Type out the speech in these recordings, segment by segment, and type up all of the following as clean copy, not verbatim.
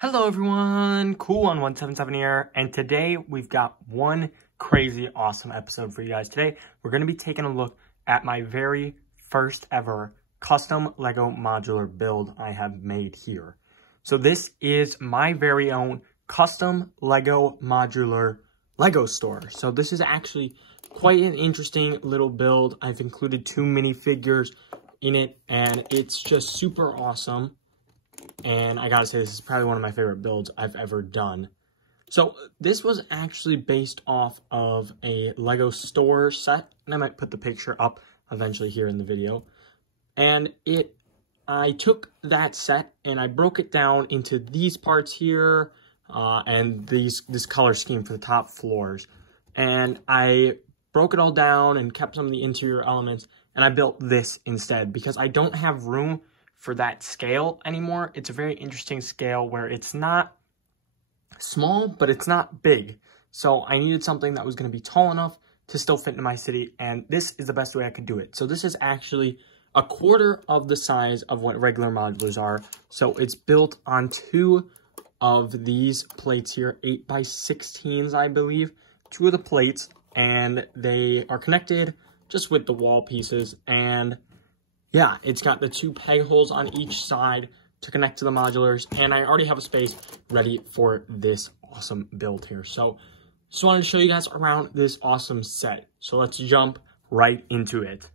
Hello everyone, Cool1177 here, and today we've got one crazy awesome episode for you guys. Today we're going to be taking a look at my very first ever custom Lego modular build I have made here. So this is my very own custom Lego modular Lego store. So this is actually quite an interesting little build. I've included 2 minifigures in it and it's just super awesome. And I gotta say, this is probably one of my favorite builds I've ever done. So this was actually based off of a Lego store set, and I might put the picture up eventually here in the video. And I took that set and I broke it down into these parts here and this color scheme for the top floors. And I broke it all down and kept some of the interior elements, and I built this instead because I don't have room for that scale anymore. It's a very interesting scale where it's not small, but it's not big. So I needed something that was going to be tall enough to still fit into my city, and this is the best way I could do it. So this is actually a quarter of the size of what regular modulars are. So it's built on 2 of these plates here, 8x16s, I believe. 2 of the plates, and they are connected just with the wall pieces, and yeah, it's got the 2 peg holes on each side to connect to the modulars, and I already have a space ready for this awesome build here. So just wanted to show you guys around this awesome set. So let's jump right into it.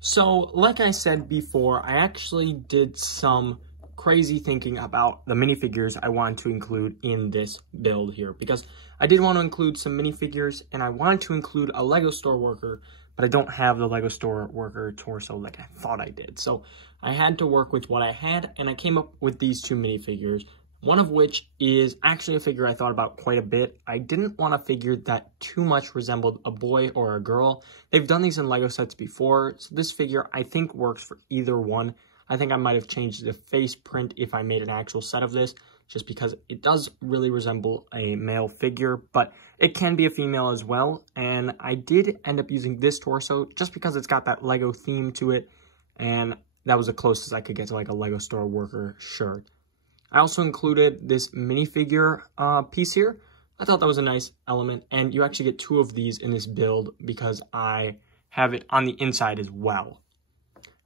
So like I said before, I actually did some crazy thinking about the minifigures I wanted to include in this build here, because I did want to include some minifigures and I wanted to include a Lego store worker, but I don't have the Lego store worker torso like I thought I did. So I had to work with what I had, and I came up with these 2 minifigures, one of which is actually a figure I thought about quite a bit. I didn't want a figure that too much resembled a boy or a girl. They've done these in Lego sets before, so this figure I think works for either one. I think I might have changed the face print if I made an actual set of this, just because it does really resemble a male figure, but it can be a female as well. And I did end up using this torso just because it's got that Lego theme to it, and that was the closest I could get to like a Lego store worker shirt. I also included this minifigure piece here. I thought that was a nice element, and you actually get 2 of these in this build because I have it on the inside as well.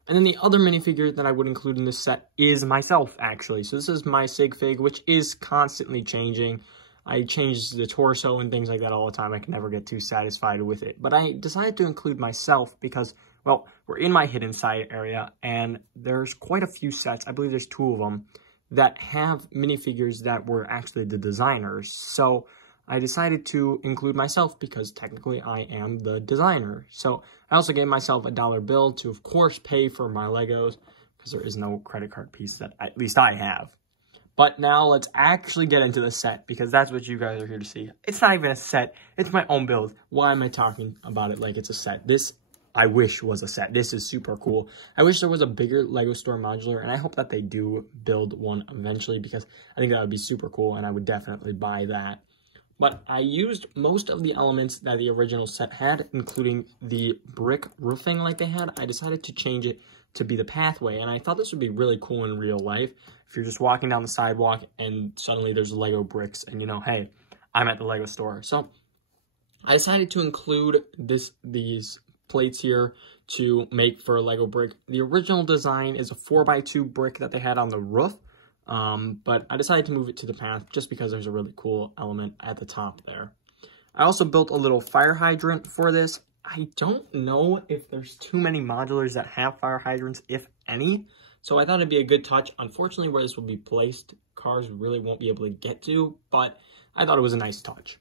And then the other minifigure that I would include in this set is myself, actually. So this is my sig fig, which is constantly changing. I change the torso and things like that all the time. I can never get too satisfied with it. But I decided to include myself because, well, we're in my hidden side area, and there's quite a few sets, I believe there's 2 of them, that have minifigures that were actually the designers. So I decided to include myself because technically I am the designer. So I also gave myself a $1 bill to, of course, pay for my Legos, because there is no credit card piece that at least I have. But now let's actually get into the set, because that's what you guys are here to see. It's not even a set. It's my own build. Why am I talking about it like it's a set? This, I wish, was a set. This is super cool. I wish there was a bigger Lego store modular, and I hope that they do build one eventually, because I think that would be super cool, and I would definitely buy that. But I used most of the elements that the original set had, including the brick roofing like they had. I decided to change it to be the pathway, and I thought this would be really cool in real life. If you're just walking down the sidewalk and suddenly there's Lego bricks and you know, hey, I'm at the Lego store. So I decided to include these plates here to make for a Lego brick. The original design is a 4x2 brick that they had on the roof. But I decided to move it to the path just because there's a really cool element at the top there. I also built a little fire hydrant for this. I don't know if there's too many modulars that have fire hydrants, if any. So I thought it'd be a good touch. Unfortunately, where this will be placed, cars really won't be able to get to, but I thought it was a nice touch.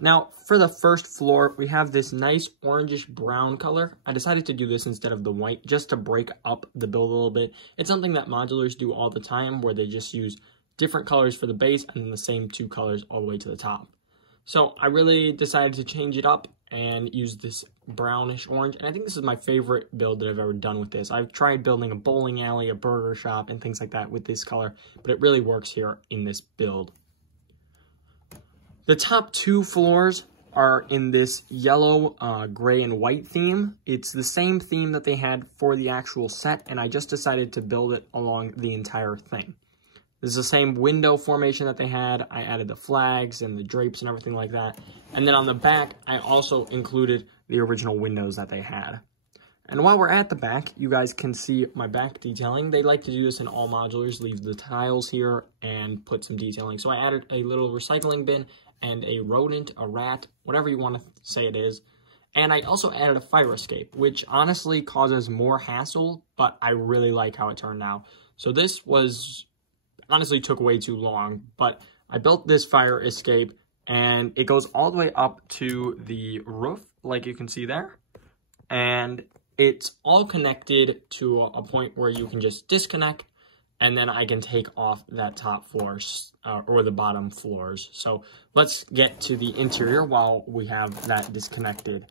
Now, for the first floor, we have this nice orangish brown color. I decided to do this instead of the white just to break up the build a little bit. It's something that modulars do all the time, where they just use different colors for the base and then the same 2 colors all the way to the top. So I really decided to change it up and use this brownish orange. And I think this is my favorite build that I've ever done with this. I've tried building a bowling alley, a burger shop, and things like that with this color, but it really works here in this build. The top 2 floors are in this yellow, gray, and white theme. It's the same theme that they had for the actual set, and I just decided to build it along the entire thing. This is the same window formation that they had. I added the flags and the drapes and everything like that. And then on the back, I also included the original windows that they had. And while we're at the back, you guys can see my back detailing. They like to do this in all modulars, leave the tiles here and put some detailing. So I added a little recycling bin and a rodent, a rat, whatever you want to say it is. And I also added a fire escape, which honestly causes more hassle, but I really like how it turned out. So this was, honestly took way too long, but I built this fire escape and it goes all the way up to the roof, like you can see there. And it's all connected to a point where you can just disconnect, and then I can take off that top floors or the bottom floors. So let's get to the interior while we have that disconnected.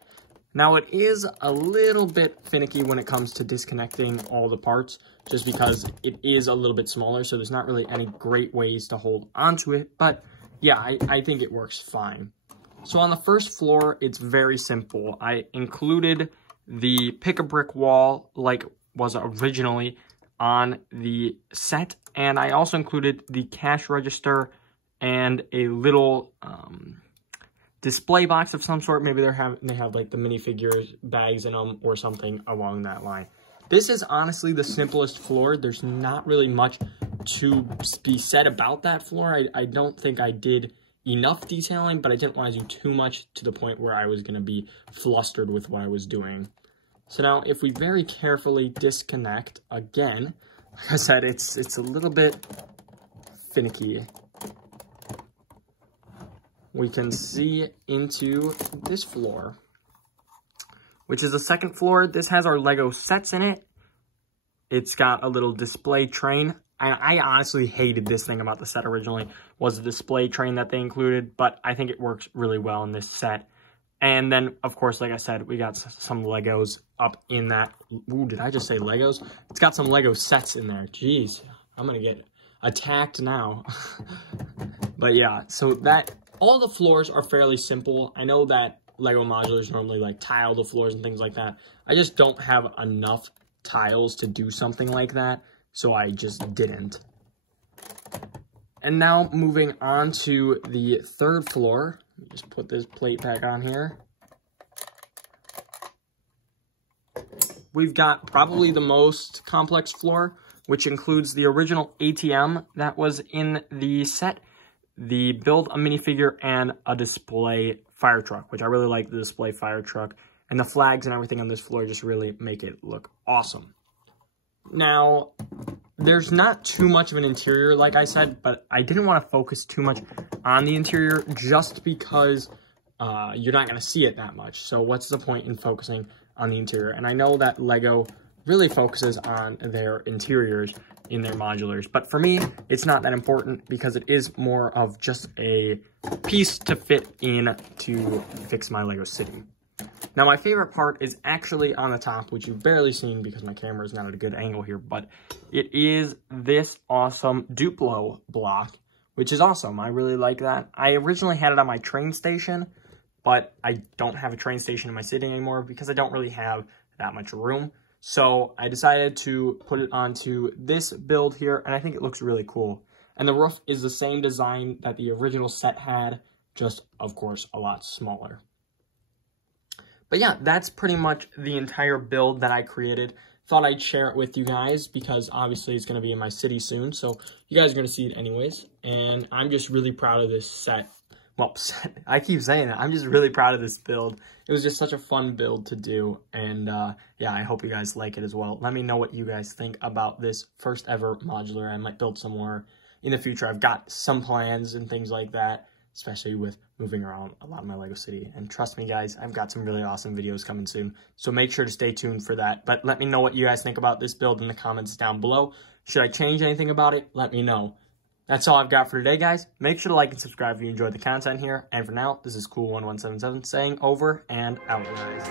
Now it is a little bit finicky when it comes to disconnecting all the parts, just because it is a little bit smaller, so there's not really any great ways to hold onto it, but yeah, I think it works fine. So on the first floor, it's very simple. I included the pick-a-brick wall like was originally on the set, and I also included the cash register and a little display box of some sort. Maybe they have like the minifigures bags in them or something along that line. This is honestly the simplest floor. There's not really much to be said about that floor. I don't think I did enough detailing, but I didn't want to do too much to the point where I was going to be flustered with what I was doing. So now if we very carefully disconnect again, like I said, it's a little bit finicky. We can see into this floor, which is the second floor. This has our Lego sets in it. It's got a little display train. I honestly hated this thing about the set originally, was the display train that they included, but I think it works really well in this set. And then, of course, like I said, we got some Legos up in that. Ooh, did I just say Legos? It's got some Lego sets in there. Jeez, I'm going to get attacked now. But yeah, so that, all the floors are fairly simple. I know that Lego modulars normally like tile the floors and things like that. I just don't have enough tiles to do something like that, so I just didn't. And now moving on to the third floor. Let me just put this plate back on here. We've got probably the most complex floor, which includes the original ATM that was in the set, the build a minifigure, and a display fire truck, which I really like the display fire truck. And the flags and everything on this floor just really make it look awesome. Now, there's not too much of an interior, like I said, but I didn't want to focus too much on the interior just because you're not going to see it that much. So what's the point in focusing on the interior? And I know that Lego really focuses on their interiors in their modulars, but for me, it's not that important because it is more of just a piece to fit in to fix my Lego city. Now, my favorite part is actually on the top, which you've barely seen because my camera is not at a good angle here, but it is this awesome Duplo block, which is awesome. I really like that. I originally had it on my train station, but I don't have a train station in my city anymore because I don't really have that much room. So I decided to put it onto this build here, and I think it looks really cool. And the roof is the same design that the original set had, just, of course, a lot smaller. But yeah, that's pretty much the entire build that I created. Thought I'd share it with you guys because obviously it's going to be in my city soon. So you guys are going to see it anyways. And I'm just really proud of this set. Well, I keep saying that. I'm just really proud of this build. It was just such a fun build to do. And yeah, I hope you guys like it as well. Let me know what you guys think about this first ever modular. I might build some more in the future. I've got some plans and things like that, especially with moving around a lot of my Lego city. And trust me, guys, I've got some really awesome videos coming soon. So make sure to stay tuned for that. But let me know what you guys think about this build in the comments down below. Should I change anything about it? Let me know. That's all I've got for today, guys. Make sure to like and subscribe if you enjoyed the content here. And for now, this is Cool1177 saying over and out, guys.